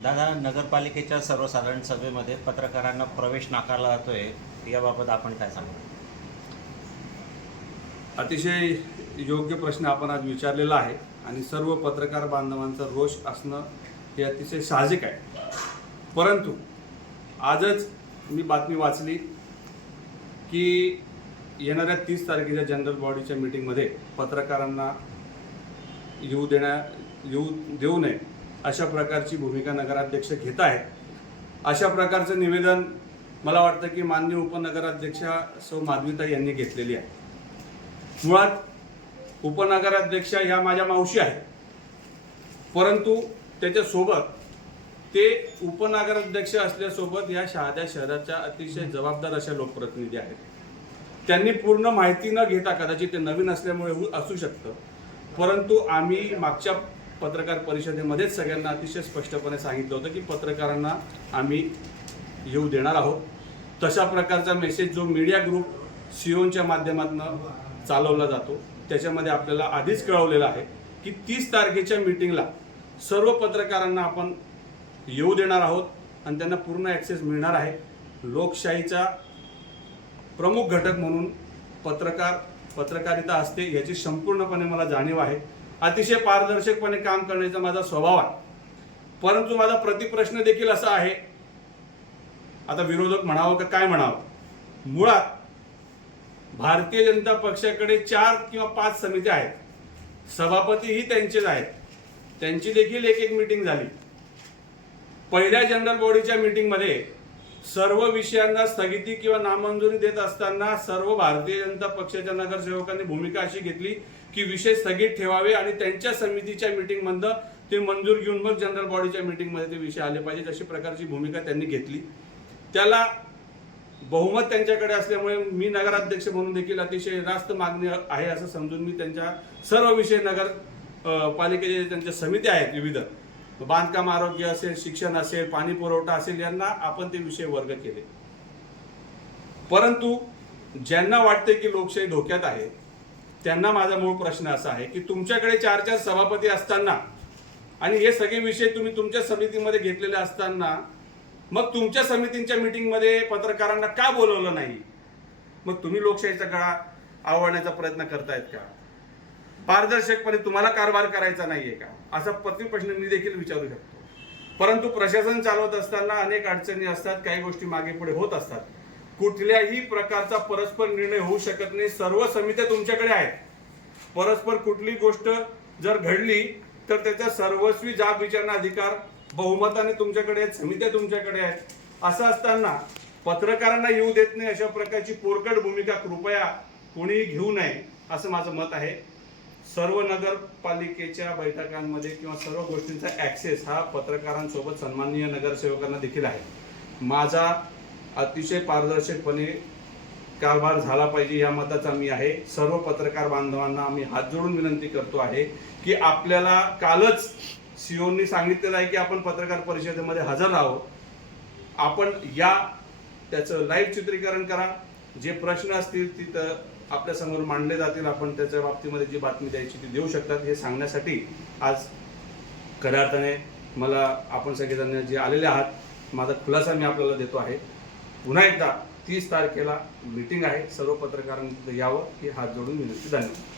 दादा, नगरपालिकेच्या सर्वसाधारण सभेमध्ये पत्रकारांना प्रवेश नाकारला जातोय, याबाबत आपण काय सांगाल? अतिशय योग्य प्रश्न आपण आज विचारलेला आहे आणि सर्व पत्रकार बांधवांचा रोष असणं हे अतिशय साहजिक आहे. परंतु आजच मी बातमी वाचली की येणाऱ्या 30 तारखेच्या जनरल बॉडीच्या मीटिंगमध्ये पत्रकारांना येऊ देऊ नये अशा प्रकारची भूमिका नगराध्यक्ष घेत आहेत. अशा प्रकारचं निवेदन मला वाटतं की माननीय उपनगराध्यक्षा सौ माधवीताई यांनी घेतलेली आहे. मुळात उपनगराध्यक्षा ह्या माझ्या मावशी आहेत, परंतु त्याच्यासोबत ते उपनगराध्यक्ष असल्यासोबत या शहाद्या शहराच्या अतिशय जबाबदार अशा लोकप्रतिनिधी आहेत. त्यांनी पूर्ण माहिती न घेता, कदाचित ते नवीन असल्यामुळे असू शकतं, परंतु आम्ही मागच्या पत्रकार परिषदेमध्येच सगळ्यांना अतिशय स्पष्टपणे सांगितलं होतं की पत्रकारांना आम्ही येऊ देणार आहोत. तशा प्रकारचा मेसेज जो मीडिया ग्रुप सिओनच्या माध्यमातून चालवला जातो त्याच्यामध्ये आपल्याला आधीच कळवलेलं आहे की 30 तारखेच्या मीटिंगला सर्व पत्रकारांना आपण येऊ देणार आहोत आणि त्यांना पूर्ण ॲक्सेस मिळणार आहे. लोकशाहीचा प्रमुख घटक म्हणून पत्रकारिता असते याची संपूर्णपणे मला जाणीव आहे. अतिशय पारदर्शकपणे काम करण्याचा माझा स्वभाव आहे. परंतु माझा प्रतिप्रश्न देखील असा आहे, आता विरोधक म्हणावं का काय म्हणावं, मुळात भारतीय जनता पक्षाकडे 4 किंवा 5 समित्या आहेत, सभापतीही त्यांचेच आहेत, त्यांची देखील एक मीटिंग झाली. पहिल्या जनरल बॉडीच्या मीटिंगमध्ये सर्व विषयांना स्थगिती किंवा नामंजुरी देत असताना सर्व भारतीय जनता पक्षाच्या नगरसेवकांनी भूमिका अशी घेतली की विषय स्थगित ठेवावे आणि त्यांच्या समितीच्या मीटिंगमधनं ते मंजूर घेऊन मग जनरल बॉडीच्या मीटिंगमध्ये ते विषय आले पाहिजेत अशी प्रकारची भूमिका त्यांनी घेतली. त्याला बहुमत त्यांच्याकडे असल्यामुळे मी नगराध्यक्ष म्हणून देखील अतिशय रास्त मागणी आहे असं समजून मी त्यांच्या सर्व विषय नगर पालिकेचे त्यांच्या समित्या आहेत, विविध बांधकाम, आरोग्य असेल, शिक्षण असेल, पाणी पुरवठा असेल, यांना आपण ते विषय वर्ग केले. परंतु ज्यांना वाटते की लोकशाही धोक्यात आहे त्यांना माझा मूळ प्रश्न असा आहे की तुमच्याकडे 4 सभापती असताना आणि हे सगळे विषय तुम्ही तुमच्या समितीमध्ये घेतलेले असताना मग तुमच्या समितींच्या मीटिंगमध्ये पत्रकारांना का बोलवलं नाही? मग तुम्ही लोकशाहीचा गळा आवळण्याचा प्रयत्न करतायत का? पारदर्शकपणे तुम्हाला कारभार करायचा नाहीये का? असा प्रतिप्रश्न मी देखील विचारू शकतो. परंतु प्रशासन चालवत असताना अनेक अडचणी असतात, काही गोष्टी मागे पुढे होत असतात. कुठल्याही प्रकारचा परस्पर निर्णय होऊ शकत नाही. सर्व समित्या तुमच्याकडे आहेत. परस्पर कुठली गोष्ट जर घडली तर त्याचा सर्वस्वी जाब विचारणा अधिकार बहुमताने तुमच्याकडे आहेत, समित्या तुमच्याकडे आहेत. असं असताना पत्रकारांना येऊ देत नाही अशा प्रकारची पोरकट भूमिका कृपया कोणीही घेऊ नये असं माझं मत आहे. सर्व नगरपालिकेच्या बैठकांमध्ये किंवा सर्व गोष्टींचा ॲक्सेस हा पत्रकारांसोबत सन्माननीय नगरसेवकांना देखील आहे. माझा अतिशय पारदर्शकपणे कारभार झाला पाहिजे या मताचा मी आहे. सर्व पत्रकार बांधवांना आम्ही हात जोडून विनंती करतो आहे की आपल्याला कालच सीओनी सांगितलेलं आहे की आपण पत्रकार परिषदेमध्ये हजर राहावं. आपण त्याचं लाईव्ह चित्रीकरण करा. जे प्रश्न असतील तिथं आपल्यासमोर मांडले जातील. आपण त्याच्या बाबतीमध्ये जी बातमी द्यायची ती देऊ शकतात. हे सांगण्यासाठी आज खऱ्या अर्थाने मला आपण सगळेजण जे आलेले आहात माझा खुलासा मी आपल्याला देतो आहे. पुन्हा एकदा 30 तारखेला मीटिंग आहे. सर्व पत्रकारांनी यावं ही हात जोडून विनंती. धन्यवाद.